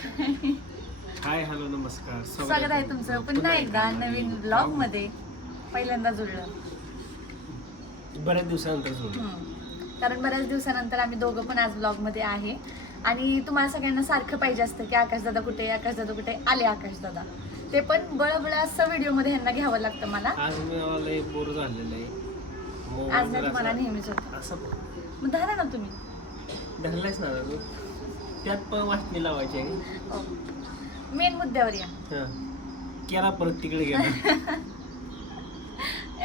Hi hello नमस्कार स्वागत आहे तुमचं पुन्हा एकदा नवीन ब्लॉग मध्ये. पहिल्यांदा जुळलं बऱ्याच दिवसानंतर जोडलं. कारण बऱ्याच दिवसानंतर आम्ही दोघं पण आज ब्लॉग मध्ये आहे. आणि तुम्हाला सगळ्यांना सारखं पाहिजे असतं की आकाशदादा कुठे, आकाशदादा कुठे आले. आकाशदादा ते पण बळबळ असं व्हिडिओ मध्ये ह्यांना घ्यावं लागतं मला. आज मी लय बोर झालेलं आहे. आज नाही तुम्हाला नेहमीच होतं असं मग धरा ना तुम्ही. धरलायच ना तू त्यात पण वाटणी लावायची आहे. मेन मुद्द्यावर या. केला परत तिकडे गेला.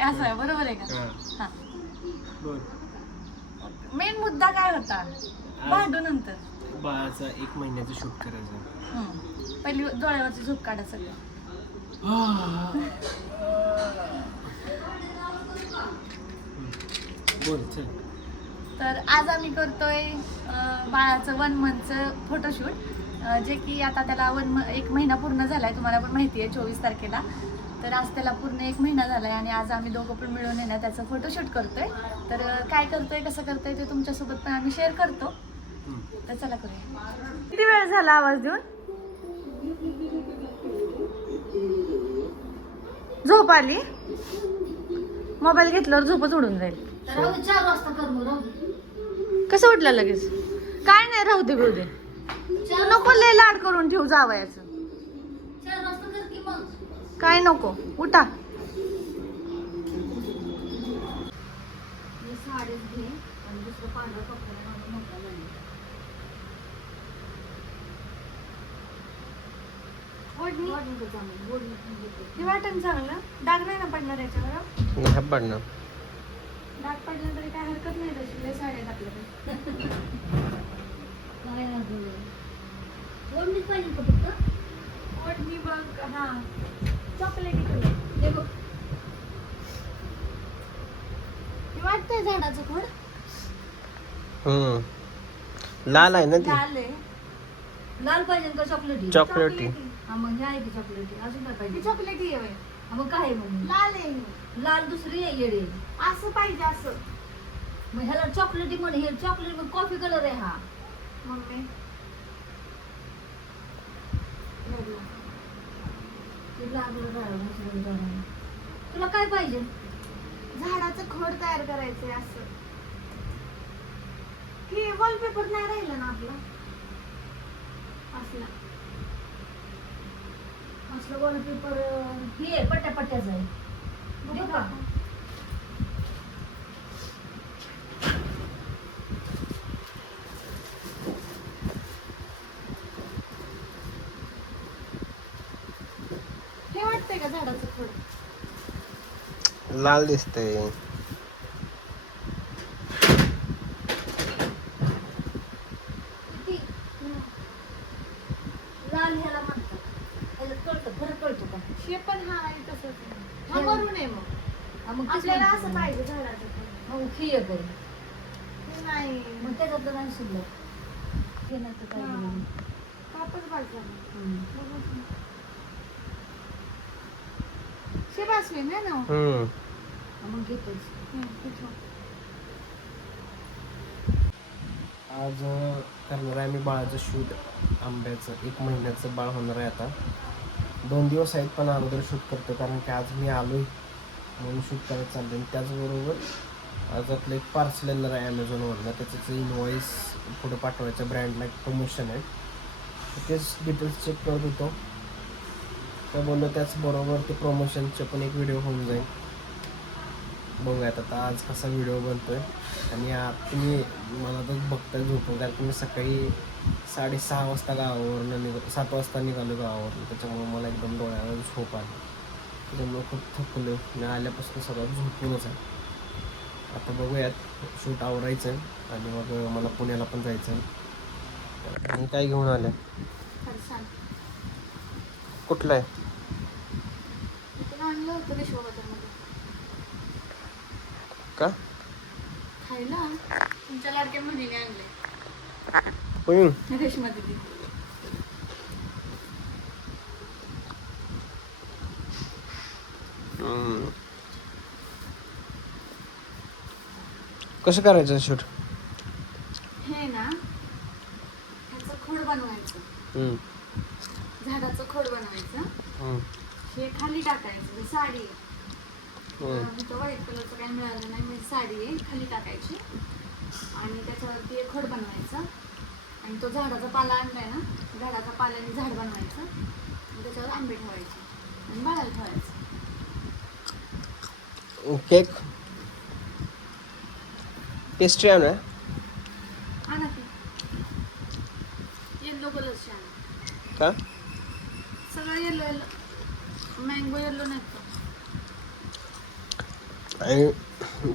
असं आहे बरोबर आहे का? हा बोल. मेन मुद्दा काय होता? भांडू नंतर बाळाचा 1 महिन्याचं शूट करायचं. पहिली डोळ्यावरची झोप काढा सगळं. बोल चल. तर आज आम्ही करतोय बाळाचं 1 मंथचं फोटोशूट, जे की आता त्याला 1 महिना पूर्ण झालाय. तुम्हाला पण माहिती आहे 24 तारखेला. तर आज त्याला पूर्ण 1 महिना झालाय आणि आज आम्ही दोघं पण मिळून येणार त्याचं फोटोशूट करतोय. तर काय करतोय, कसं करतोय ते तुमच्यासोबत पण आम्ही शेअर करतो. तर चला करूया. किती वेळ झाला आवाज देऊन? झोप आली? मोबाईल घेतल्यावर झोपच उडून जाईल. 4 वाजता कर मग राहू दे. कसं उठलं लगेच? काय नाही, राहू दे बिहू दे. तू नको लय लाड करून ठेवू जावयाचं. 4 वाजता कर की मग. काय नको, उठा. मी साडीच घे आणि दुसरं पांढरं कपडे माझं मोठा झालं. ओढणी वाटलं चांगलं बोलणं पण घेते. हे वाटण चांगलं. डाग नाही ना पडणार याच्यावर? नाही पडणार. डाग पडलं तरी काय हरकत नाही, तशी लय साड्या टाकल्या तर. काय लागलं बोलणीच पाहिजे का फक्त? ओढणी बघ, हा चॉकलेटी कलर. हे बघ हे वाटतंय झाडाचं खोड. लाल आहे ना ती. लाल आहे. लाल पाहिजे का चॉकलेटी? चॉकलेटी. हा मग हे आहे की चॉकलेटी. अजून काय ती पाहिजे? चॉकलेटी आहे. हा मग काय आहे मग? लाल आहे. लाल दुसरी आहे येडे. असं पाहिजे असं. मग ह्याला चॉकलेटी म्हणे. हे चॉकलेट मग कॉफी कलर आहे हा. मम्मी ते लागलं झाडं मुसळून झाडं. तुला काय पाहिजे? झाडाचं खोड तयार करायचंय असं. की वॉलपेपर नाही राहिलं ना आपला असला. असलं वॉलपेपर हे पट्ट्या पट्ट्याचं आहे. देऊ का? हे वाटतंय का झाडाचं खोड? लाल दिसतंय. किती? लाल ह्याला म्हणतात. ह्याला कळतं, फरक कळतो का? हे पण हा आहे तसंच आहे. हा हे- मरून आहे मग. हा, मग तेच आपल्याला म्हणते असं मी. पाहिजे झाडाचं खोड. मग खिये करून हे नाही. मग त्याच्यातलं नाही शिल्लक. हे नाही तर काय हा. करू? कापच बाजला. हम्म. शेबासवी नाही ना? हा, मग घेतोच. आज करणार आहे मी बाळाचं शूट. आंब्याचं 1 महिन्याचं बाळ होणार आहे आता. 2 दिवस आहेत पण अगोदर शूट करतो कारण की आज मी आलोय म्हणून शूट करायचं चाललं. आणि त्याचबरोबर आज आपलं एक पार्सल येणार आहे ॲमेझॉनवरनं. त्याचं इनवॉईस पुढे पाठवायचं, ब्रँडला एक प्रमोशन आहे. तेच डिटेल्स चेक करत होतो. तर बोललो त्याचबरोबर ते प्रमोशनचे पण एक व्हिडिओ होऊन जाईल. बघूयात आता आज कसा व्हिडिओ बनतोय. आणि तुम्ही मला तर बघताय झोपून, कारण तुम्ही सकाळी 6:30 वाजता गावावरनं 7 वाजता निघालो गावावरनं. त्याच्यामुळे मला एकदम डोळ्यावर झोप आली. त्याच्यामुळे खूप थकलो. मी आल्यापासून सगळं झोपूनच आहे. आता बघूयात शूट आवरायचं आणि मग मला पुण्याला पण जायचं आहे. आणि काय घेऊन आलं? फरसाण. कुठलं आहे? इथून आणलं होतं विश्वबजारमध्ये का? खायला. तुमच्या लाडक्या मुलीने आणले. रेशमा दिदी. कसं करायचं शूट? हे ना ह्याचं खोड बनवायचं. झाडाचं खोड बनवायचं. हम्म. हे खाली टाकायचं. ही साडी आहे. हम्म. इथं व्हाईट कलरचं काही मिळालं नाही, म्हणजे साडी आहे खाली टाकायची आणि त्याच्यावरती एक खोड बनवायचा आणि तो झाडाचा पाला आणलाय ना, झाडाचा पाल्याने झाड बनवायचं आणि त्याच्यावर आंबे ठेवायचे आणि बाळाला ठेवायचं. केक पेस्ट्री आहे ना. आणा की येल्लो कलरची आणा. का सगळं येल्लो येल्लो, मँगो येल्लो नाही का? आणि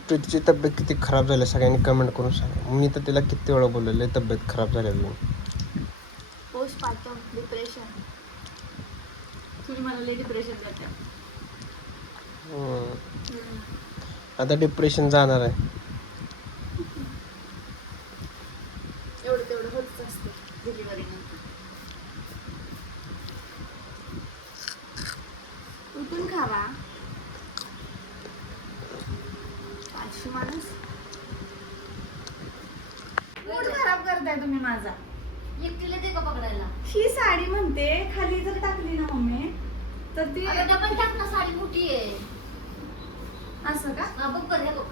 तुझी तब्येत किती खराब झाली सगळ्यांनी कमेंट करून सांगा. मी तर तिला किती वेळा बोललेलं तब्येत खराब झालेली. Postpartum depression. तुम्ही मला लई डिप्रेशन जाते. आता डिप्रेशन जाणार आहे. एवढं तेवढं होतच असते डिलिव्हरी नंतर. उठून खावा. पाचशे माणूस मूड खराब करताय तुम्ही माझा. एकटीला दे का पकडायला? ही साडी म्हणते खाली जर टाकली ना मम्मी तर ती अगं डबल टाक ना, साडी मोठी आहे. असं का? हा बघ बरं, हे बघ.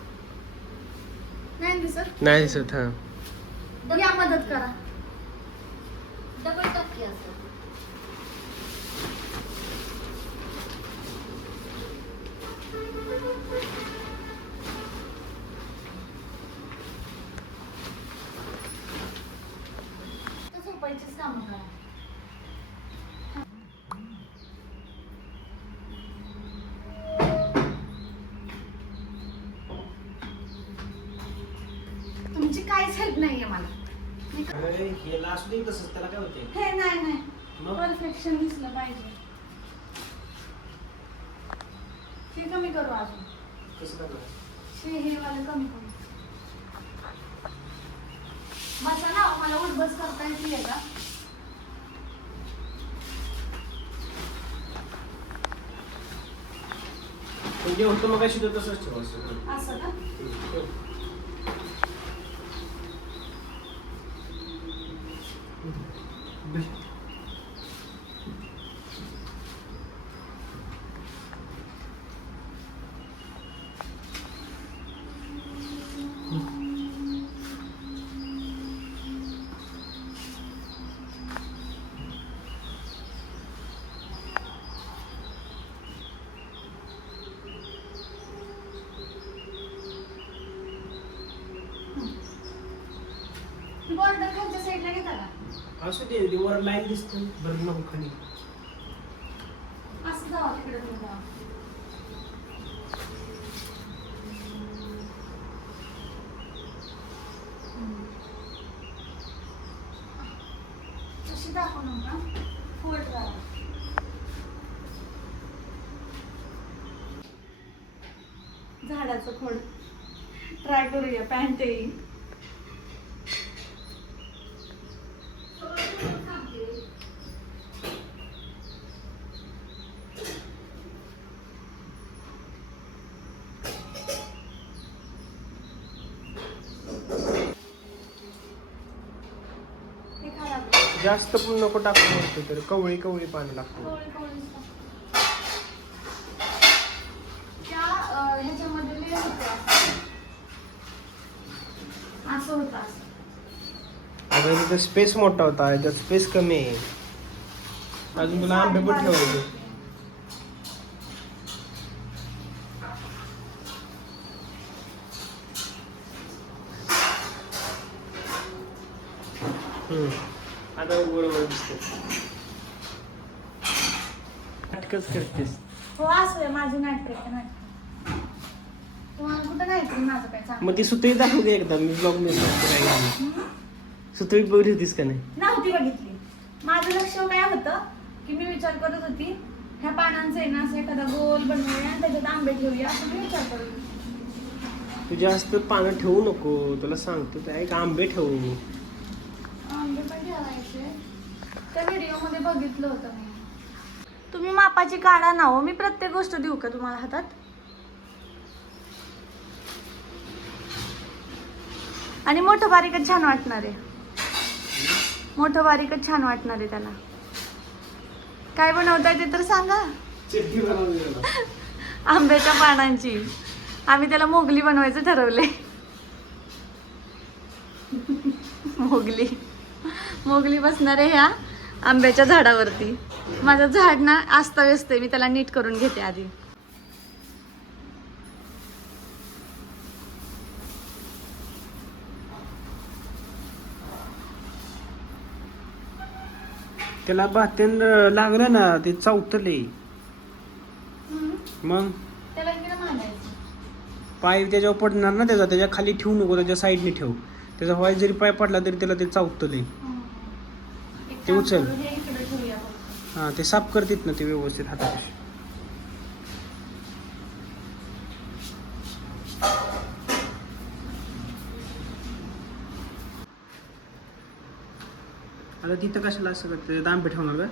नाही दिसत. नाही दिसत. हां या मदत करा. डबल टाक की असं. तर झोपायचीच कामं करा. तुमची काहीच हेल्प नाहीये मला. हे लास्ट दिन तसंच त्याला काय होते. हे नाही नाही मग? परफेक्शन दिसलं पाहिजे. हे कमी करू अजून. कसं करणार. हे वाला कमी करू. बसा ना, मला उठबस करता येते का? म्हणजे होतं मग काय शिकत तसंच ठेवायचं. असं का? बॉर्डर खालच्या साईडला घेता का? असं ते वर लाईन दिसते बरं नको खाली. असं जावा तिकडे तुम्ही जावा. तशी दाखवू नका, फोल्ड करा. झाडाचं खोड ट्राय करूया. पॅन्ट येईल. हे खराब आहे. जास्त पण नको टाकू नसते तर कवळी कवळी पाणी लागतं. कवळी कवळी दिसतात. त्या ह्याच्यामध्ये लेअर होते असं होतं असं. आता तिथं स्पेस मोठा होता याच्यात स्पेस कमी आहे. अजून तुला आंबे पण ठेवायचे. आता बरोबर दिसते. नाटकच करतेस. हो असं आहे माझी नाटक आहे नाटक. तुम्हाला कुठं नाही माझं काय चांगलं. मग ती सुतळी दाखवू दे एकदा. मी ब्लॉग मिस काय घालून. सुतळी बघली होतीस का नाही. नव्हती बघितली. माझं लक्ष काय होतं की मी विचार करत होती ह्या पानांचं आहे ना असं एखादा गोल बनवूया आणि त्याच्यात आंबे ठेवूया असं मी विचार करत होती. तू जास्त पानं ठेवू नको. तुला सांगतो त्या एक आंबे ठेवू. आंबे पण ठेवायचे. त्या व्हिडिओमध्ये बघितलं होतं मी. तुम्ही मापाची काढा ना हो. मी प्रत्येक गोष्ट देऊ का तुम्हाला हातात. आणि मोठं बारीकच छान वाटणार आहे. मोठं बारीकच छान वाटणार आहे त्याला. काय बनवताय ते तर सांगा. चटणी बनवली. आंब्याच्या पानांची. आम्ही त्याला मोगली बनवायचं ठरवले. मोगली बसणार आहे ह्या आंब्याच्या झाडावरती. माझं झाड ना अस्ताव्यस्त आहे, मी त्याला नीट करून घेते आधी. त्याला भात्यान लागलं ना ते चौथले. मग त्याला इकडे मांडायचं. पाय त्याच्यावर पडणार ना, त्याच्या खाली ठेवू नको, त्याच्या साईडने ठेव. त्याचा व्हाय जरी पाय पडला तरी त्याला ते चावतले. एक ते काम उचल. करू, हे इकडे ठेवूया फक्त. हा ते साफ करतात ना ते व्यवस्थित हातापाशी. आता तिथं कशाला असं करते, आंबे ठेवणार का?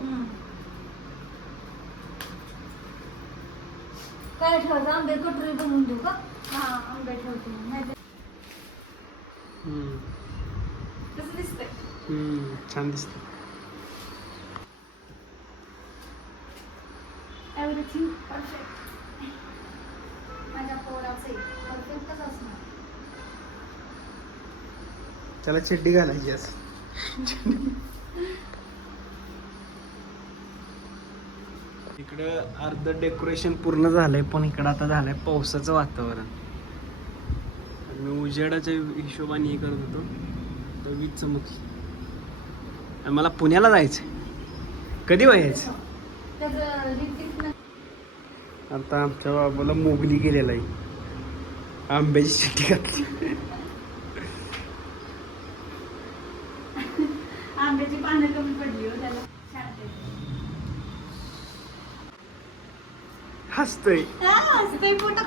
काय ठेवायचं आंबे कटोरी बनवून देऊ का? हा, आंबे ठेवते. नाहीतर हम्म. कसं दिसतंय? छान दिसत. Everything perfect. माझ्या पोराचे परफेक्टच असणार. त्याला चड्डी घालायची असं. इकडं अर्ध डेकोरेशन पूर्ण झालंय, पण इकडं आता झालंय पावसाचं वातावरण. मी उजेडाच्या हिशोबाने हे करत होतो, तर वीज चमकली. आणि मला पुण्याला जायचंय. कधी व्हायचं? त्याचं लिपस्टिक ना. आता आमच्या बाबाला मोगली गेलेला आहे, आंब्याची चड्डी घातली. आंब्याची पानं कमी पडली हो त्याला. छान आहे. हसतोय. हा, असं काही फोटो